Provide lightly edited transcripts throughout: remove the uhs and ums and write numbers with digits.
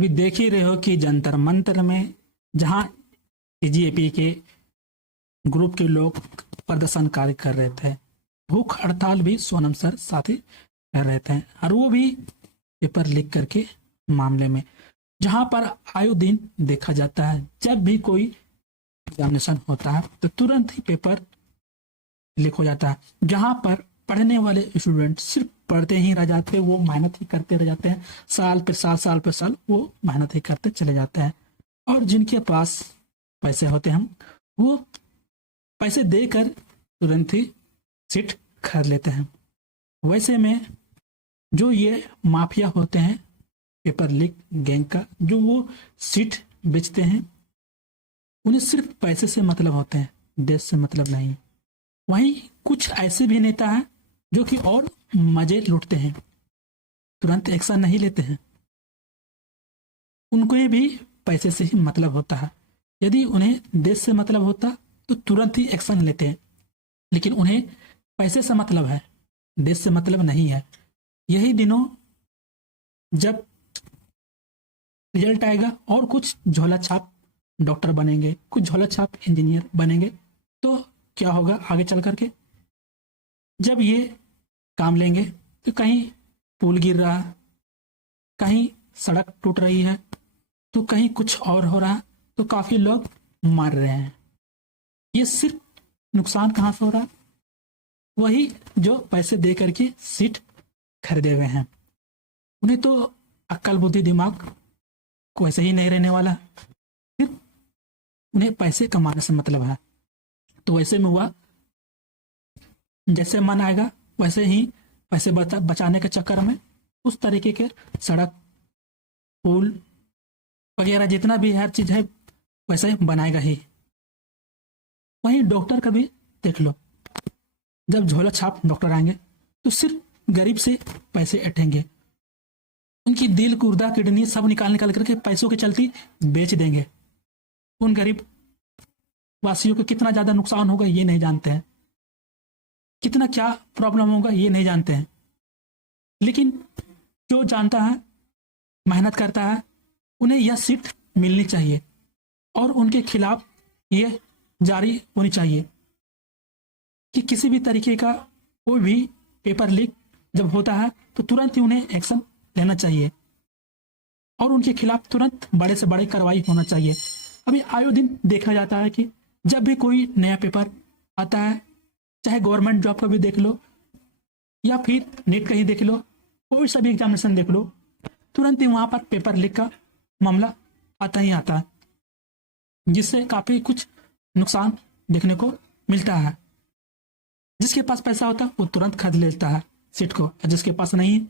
अभी देख ही रहे हो कि जंतर मंतर में जहां सीजेपी के ग्रुप के लोग प्रदर्शन कार्य कर रहे थे, भूख हड़ताल भी सोनम सर साथ ही कर रहे थे, और वो भी पेपर लीक करके मामले में, जहां पर आयो दिन देखा जाता है जब भी कोई एग्जामिनेशन होता है तो तुरंत ही पेपर लीक हो जाता है, जहां पर पढ़ने वाले स्टूडेंट सिर्फ पढ़ते ही रह जाते हैं, वो मेहनत ही करते रह जाते हैं, साल पर साल साल पर साल वो मेहनत ही करते चले जाते हैं। और जिनके पास पैसे होते हैं वो पैसे देकर तुरंत ही सीट खरीद लेते हैं। वैसे में जो ये माफिया होते हैं पेपर लीक गैंग का, जो वो सीट बेचते हैं, उन्हें सिर्फ पैसे से मतलब होते हैं, देश से मतलब नहीं। वहीं कुछ ऐसे भी नेता हैं जो कि और मजे लूटते हैं, तुरंत एक्शन नहीं लेते हैं, उनको भी पैसे से ही मतलब होता है। यदि उन्हें देश से मतलब होता तो तुरंत ही एक्शन लेते हैं, लेकिन उन्हें पैसे से मतलब है, देश से मतलब नहीं है। यही दिनों जब रिजल्ट आएगा और कुछ झोला छाप डॉक्टर बनेंगे, कुछ झोला छाप इंजीनियर बनेंगे, तो क्या होगा आगे चल करके? जब ये काम लेंगे तो कहीं पुल गिर रहा है, कहीं सड़क टूट रही है, तो कहीं कुछ और हो रहा है, तो काफी लोग मर रहे हैं। ये सिर्फ नुकसान कहाँ से हो रहा है? वही जो पैसे दे करके सीट खरीदे हुए हैं, उन्हें तो अक्ल बुद्धि दिमाग को वैसे ही नहीं रहने वाला, सिर्फ उन्हें पैसे कमाने से मतलब है। तो वैसे में हुआ, जैसे मन आएगा वैसे ही पैसे बचाने के चक्कर में उस तरीके के सड़क पुल वगैरह जितना भी हर चीज है वैसे बनाएगा ही। वहीं डॉक्टर का भी देख लो, जब झोला छाप डॉक्टर आएंगे तो सिर्फ गरीब से पैसे अटेंगे, उनकी दिल गुर्दा किडनी सब निकाल निकाल करके पैसों के चलती बेच देंगे। उन गरीब वासियों को कितना ज्यादा नुकसान होगा ये नहीं जानते हैं, कितना क्या प्रॉब्लम होगा ये नहीं जानते हैं। लेकिन जो जानता है, मेहनत करता है, उन्हें यह सीट मिलनी चाहिए और उनके खिलाफ ये जारी होनी चाहिए कि किसी भी तरीके का कोई भी पेपर लीक जब होता है तो तुरंत ही उन्हें एक्शन लेना चाहिए और उनके खिलाफ तुरंत बड़े से बड़े कार्रवाई होना चाहिए। अभी आयो दिन देखा जाता है कि जब भी कोई नया पेपर आता है, चाहे गवर्नमेंट जॉब का भी देख लो या फिर नीट का ही देख लो, कोई सा भी एग्जामिनेशन देख लो, तुरंत ही वहां पर पेपर लीक का मामला आता ही आता है, जिससे काफी कुछ नुकसान देखने को मिलता है। जिसके पास पैसा होता है वो तुरंत खरीद लेता है सीट को, और जिसके पास नहीं,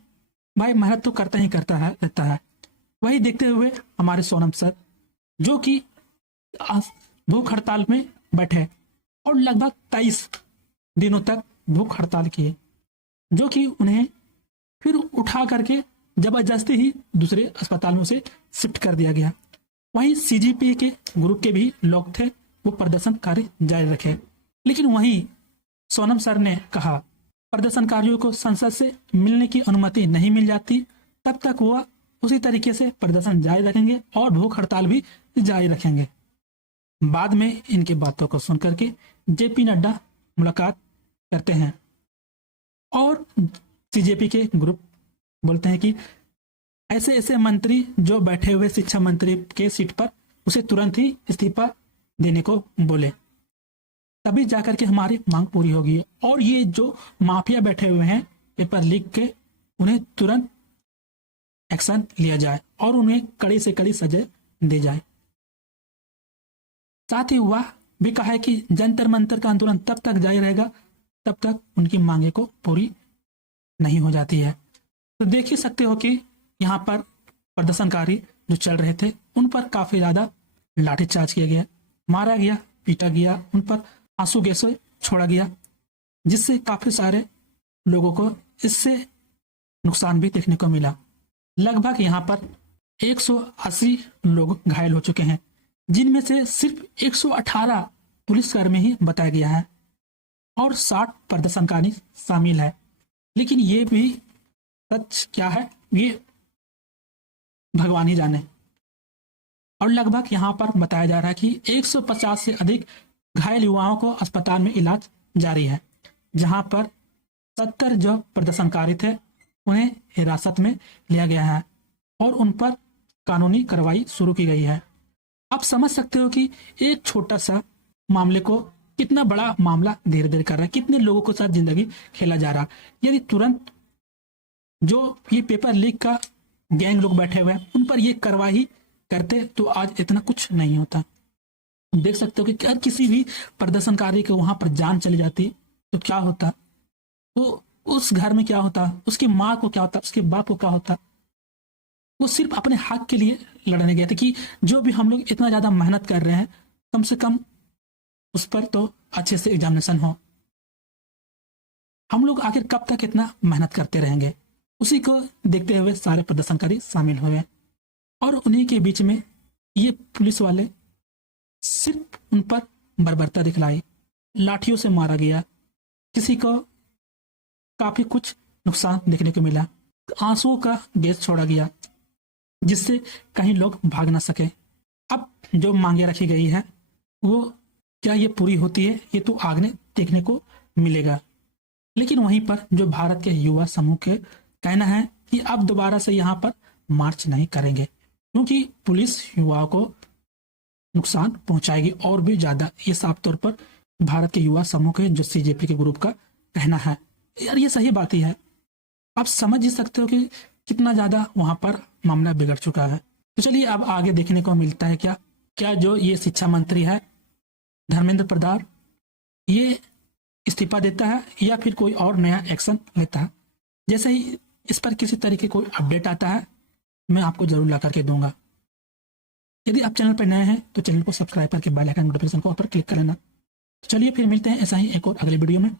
भाई मेहनत तो करता ही करता है रहता है। वही देखते हुए हमारे सोनम सर, जो कि भूख हड़ताल में बैठे और लगभग 23 दिनों तक भूख हड़ताल किए, जो कि उन्हें फिर उठा करके जबरदस्ती ही दूसरे अस्पताल में से शिफ्ट कर दिया गया। वहीं सीजीपी के ग्रुप के भी लोग थे, वो प्रदर्शनकारी जारी रखे, लेकिन वहीं सोनम सर ने कहा प्रदर्शनकारियों को संसद से मिलने की अनुमति नहीं मिल जाती तब तक वह उसी तरीके से प्रदर्शन जारी रखेंगे और भूख हड़ताल भी जारी रखेंगे। बाद में इनकी बातों को सुनकर के जेपी नड्डा मुलाकात करते हैं और सीजेपी के ग्रुप बोलते हैं कि ऐसे ऐसे मंत्री जो बैठे हुए शिक्षा मंत्री के सीट पर, उसे तुरंत ही इस्तीफा देने को बोले, तभी जाकर के हमारी मांग पूरी होगी और ये जो माफिया बैठे हुए हैं पेपर लीक के, उन्हें तुरंत एक्शन लिया जाए और उन्हें कड़ी से कड़ी सजा दी जाए। साथ ही वह भी कहा है कि जंतर मंतर का आंदोलन तब तक जारी रहेगा तब तक उनकी मांगे को पूरी नहीं हो जाती है। तो देख ही सकते हो कि यहाँ पर प्रदर्शनकारी जो चल रहे थे उन पर काफी ज्यादा लाठीचार्ज किया गया, मारा गया, पीटा गया, उन पर आंसू गैस छोड़ा गया, जिससे काफी सारे लोगों को इससे नुकसान भी देखने को मिला। लगभग यहाँ पर 180 लोग घायल हो चुके हैं, जिनमें से सिर्फ 118 पुलिसकर्मी ही बताया गया है और 60 प्रदर्शनकारी शामिल है। लेकिन ये भी सच क्या है ये भगवान ही जाने। और लगभग यहाँ पर बताया जा रहा है कि 150 से अधिक घायल युवाओं को अस्पताल में इलाज जारी है, जहां पर 70 जो प्रदर्शनकारी थे उन्हें हिरासत में लिया गया है और उन पर कानूनी कार्रवाई शुरू की गई है। आप समझ सकते हो कि एक छोटा सा मामले को कितना बड़ा मामला धीरे धीरे कर रहा है, कितने लोगों के साथ जिंदगी खेला जा रहा। यदि तुरंत जो ये पेपर लीक का गैंग लोग बैठे हुए हैं उन पर ये कार्रवाई करते तो आज इतना कुछ नहीं होता। देख सकते हो कि अगर किसी भी प्रदर्शनकारी के वहां पर जान चली जाती तो क्या होता, वो उस घर में क्या होता, उसकी माँ को क्या होता, उसके बाप को क्या होता। वो सिर्फ अपने हक के लिए लड़ने गए थे कि जो भी हम लोग इतना ज्यादा मेहनत कर रहे हैं कम से कम उस पर तो अच्छे से एग्जामिनेशन हो। हम लोग आखिर कब तक इतना मेहनत करते रहेंगे, उसी को देखते हुए सारे प्रदर्शनकारी शामिल हुए और उन्हीं के बीच में ये पुलिस वाले सिर्फ उन पर बर्बरता दिखलाई, लाठियों से मारा गया, किसी को काफी कुछ नुकसान देखने को मिला, आंसुओं का गैस छोड़ा गया जिससे कहीं लोग भाग ना सके। अब जो मांगे रखी गई है वो क्या ये पूरी होती है ये तो आगे देखने को मिलेगा। लेकिन वहीं पर जो भारत के युवा समूह के कहना है कि अब दोबारा से यहाँ पर मार्च नहीं करेंगे क्योंकि पुलिस युवाओं को नुकसान पहुंचाएगी और भी ज्यादा। ये साफ तौर पर भारत के युवा समूह के जो सीजेपी के ग्रुप का कहना है। यार ये सही बात ही है। आप समझ ही सकते हो कि कितना ज्यादा वहां पर मामला बिगड़ चुका है। तो चलिए अब आगे देखने को मिलता है क्या क्या जो ये शिक्षा मंत्री है धर्मेंद्र प्रधान ये इस्तीफा देता है या फिर कोई और नया एक्शन लेता है। जैसे ही इस पर किसी तरीके कोई अपडेट आता है मैं आपको जरूर ला करके दूंगा। यदि आप चैनल पर नए हैं तो चैनल को सब्सक्राइब करके बेल आइकन नोटिफिकेशन को पर क्लिक कर लेना। तो चलिए फिर मिलते हैं ऐसा ही एक और अगले वीडियो में।